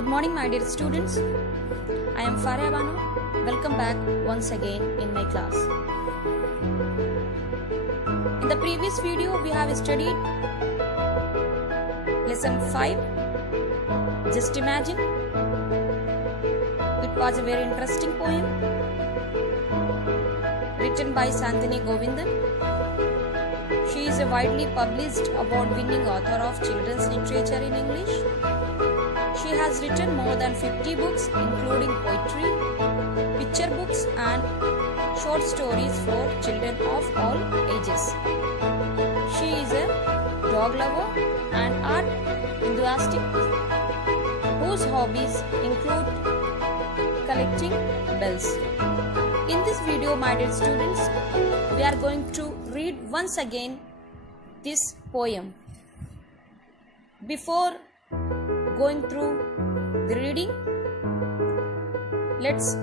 Good morning, my dear students. I am Faria Banu. Welcome back once again in my class. In the previous video, we have studied lesson 5. Just imagine. It was a very interesting poem written by Santini Govindan. She is a widely published award-winning author of children's literature in English. She has written more than 50 books, including poetry, picture books, and short stories for children of all ages. She is a dog lover and art enthusiast whose hobbies include collecting bells. In this video, my dear students, we are going to read once again this poem. Before going through the reading, let's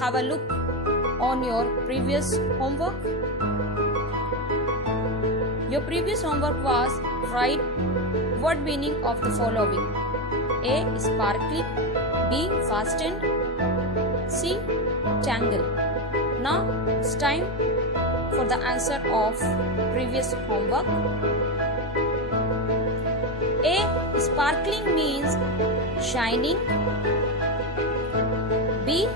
have a look on your previous homework. Your previous homework was write word meaning of the following: A. Sparkling, B. Fastened, C. Tangle. Now it's time for the answer of previous homework. A. Sparkling means shining. B.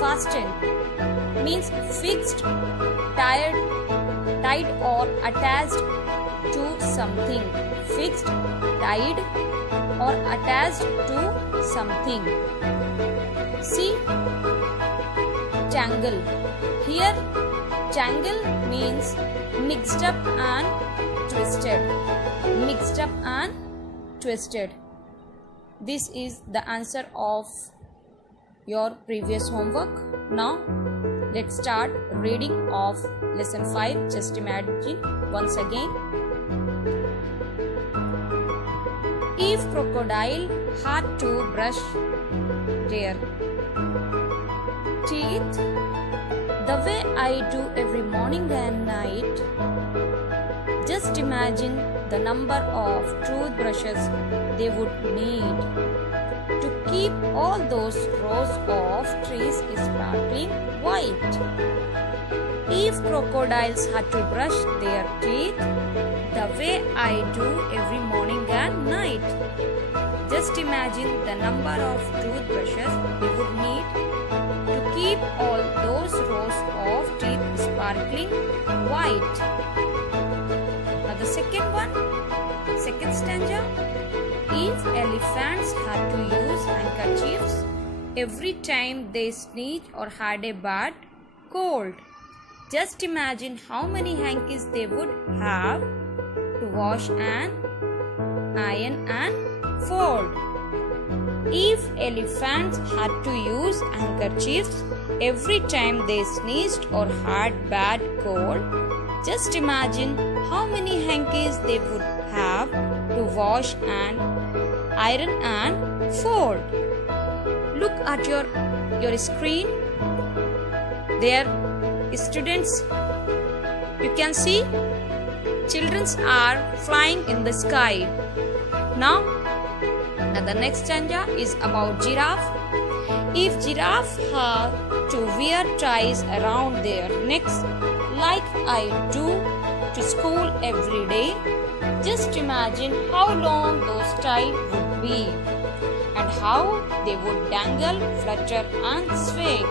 Fastened means fixed, tied or attached to something. Fixed, tied or attached to something. C. Tangle. Here, tangle means mixed up and twisted. Mixed up and twisted. This is the answer of your previous homework. Now, let's start reading of lesson 5. Just imagine once again. If crocodile had to brush their teeth the way I do every morning and night, just imagine the number of toothbrushes they would need to keep all those rows of trees sparkling white. If crocodiles had to brush their teeth the way I do every morning and night, just imagine the number of toothbrushes they would need to keep all those rows of teeth sparkling white. Now the second stanza. If elephants had to use handkerchiefs every time they sneezed or had a bad cold, just imagine how many hankies they would have to wash and iron and fold. If elephants had to use handkerchiefs every time they sneezed or had bad cold, just imagine how many hankies they would have to wash and iron and fold. Look at your screen. There, students, you can see children are flying in the sky. Now the next stanza is about giraffe. If giraffe had to wear ties around their necks like I do to school every day, just imagine how long those ties would be and how they would dangle, flutter and sway.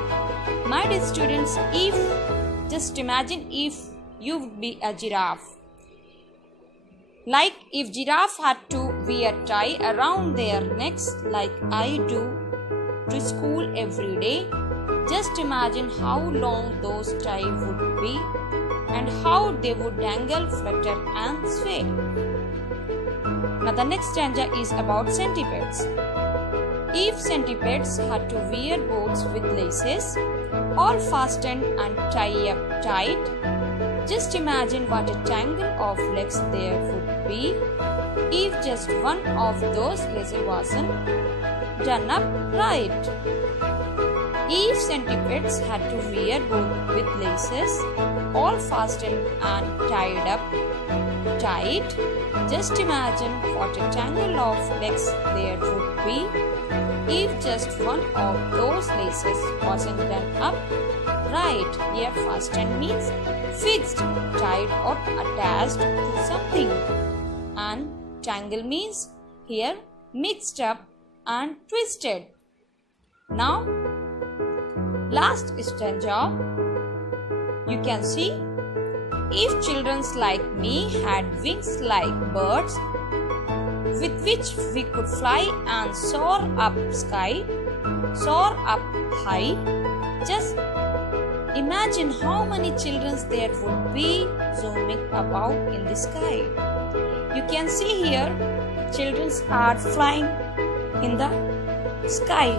My dear students, just imagine if you would be a giraffe. Like if giraffe had to wear tie around their necks like I do to school every day, just imagine how long those ties would be and how they would dangle, flutter and sway. Now the next stanza is about centipedes. If centipedes had to wear boots with laces, all fastened and tied up tight, just imagine what a tangle of legs there would be if just one of those laces wasn't done up right. If centipedes had to wear boots with laces, all fastened and tied up tight, just imagine what a tangle of legs there would be if just one of those laces wasn't done up right. Here fastened means fixed, tied or attached to something. And tangle means here mixed up and twisted. Now last stanza, you can see, if children like me had wings like birds, with which we could fly and soar up high, just imagine how many children there would be zooming about in the sky. You can see here, children are flying in the sky.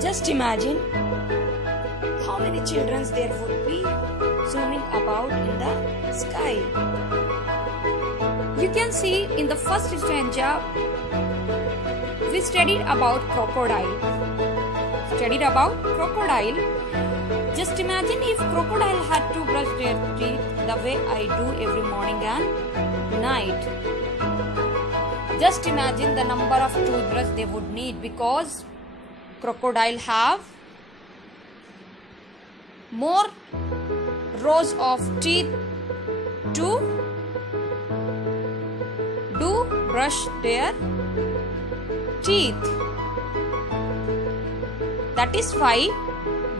Just imagine how many children there would be zooming about in the sky. You can see in the first stanza, we studied about crocodile. Just imagine if crocodile had to brush their teeth the way I do every morning and night. Just imagine the number of toothbrush they would need, because crocodile have more rows of teeth to brush their teeth. That is why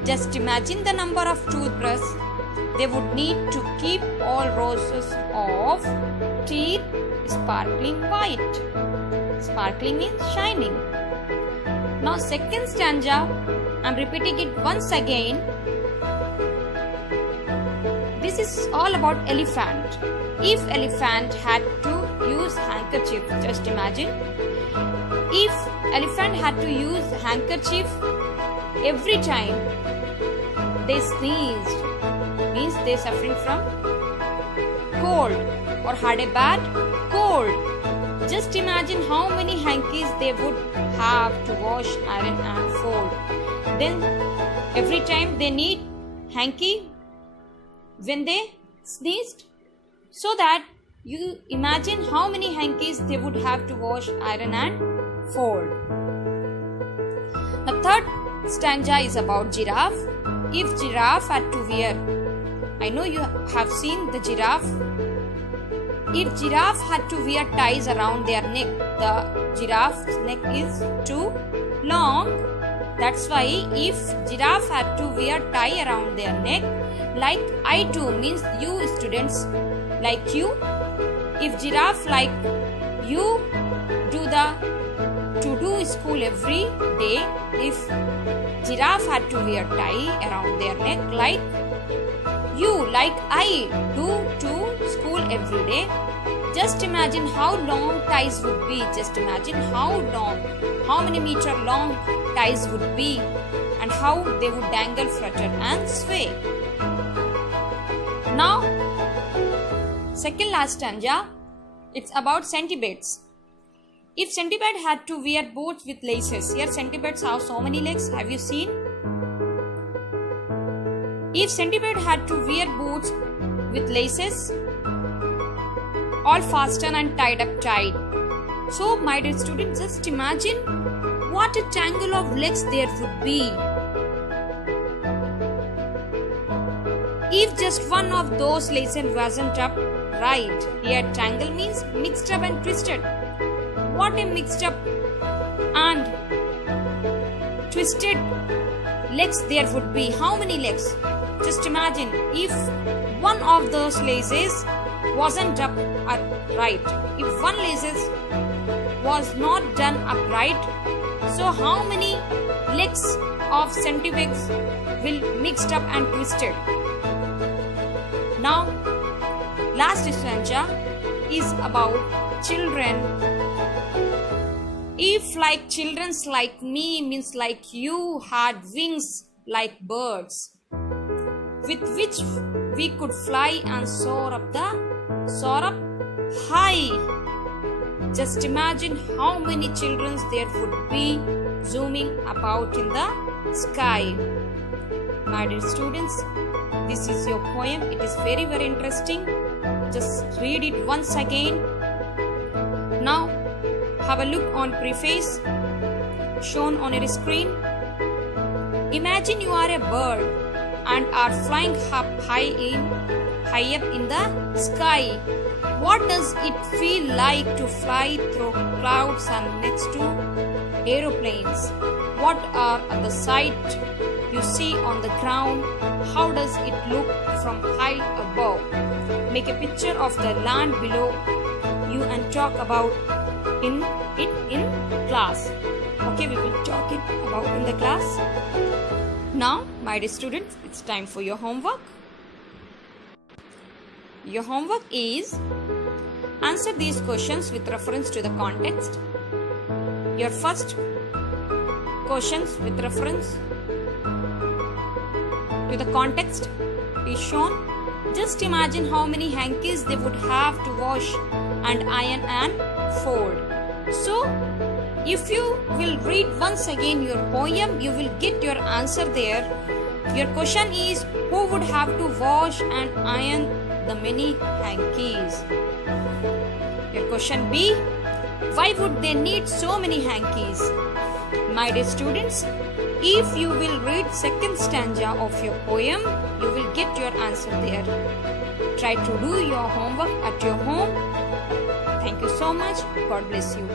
just imagine the number of toothbrushes they would need to keep all rows of teeth sparkling white. Sparkling means shining. Now second stanza, I am repeating it once again. This is all about elephant. If elephant had to use handkerchief, just imagine, if elephant had to use handkerchief every time they sneezed, means they suffering from cold or had a bad cold. Just imagine how many hankies they would have to wash, iron and fold. Then every time they need hanky when they sneezed, so that you imagine how many hankies they would have to wash, iron and fold. The third stanza is about giraffe. If giraffe had to wear, I know you have seen the giraffe. If giraffe had to wear ties around their neck, the giraffe's neck is too long. That's why if giraffe had to wear tie around their neck, like I do, means you students like you. If giraffe like you do the to-do school every day, if giraffe had to wear tie around their neck like you, like I do to school every day, just imagine how long ties would be. Just imagine how many meter long ties would be, and how they would dangle, flutter and sway. Now, second last stanza, it's about centipedes. If centipede had to wear boots with laces, here centipedes have so many legs, have you seen? If centipede had to wear boots with laces, all fastened and tied up tight. So my dear students, just imagine what a tangle of legs there would be. If just one of those laces wasn't up right. Here tangle means mixed up and twisted. What a mixed up and twisted legs there would be. How many legs? Just imagine if one of those laces wasn't up right. If one laces was not done upright, so how many legs of centipedes will mixed up and twisted? Now, last stanza is about children. If like children's like me, means like you had wings like birds, with which we could fly and soar up high. Just imagine how many children there would be zooming about in the sky. My dear students, this is your poem. It is very, very interesting. Just read it once again. Now, have a look on preface. shown on your screen. Imagine you are a bird and are flying up high up in the sky. What does it feel like to fly through clouds and next to aeroplanes? What are the sights you see on the ground? How does it look from high above? Make a picture of the land below you and talk about it in class. Okay, we will talk it about in the class. Now, my dear students, it's time for your homework. Your homework is answer these questions with reference to the context. Your first questions with reference to the context is shown. Just imagine how many hankies they would have to wash and iron and fold. So, if you will read once again your poem, you will get your answer there. Your question is, who would have to wash and iron the many hankies? Your question B, why would they need so many hankies? My dear students, if you will read second stanza of your poem, you will get your answer there. Try to do your homework at your home. Thank you so much. God bless you.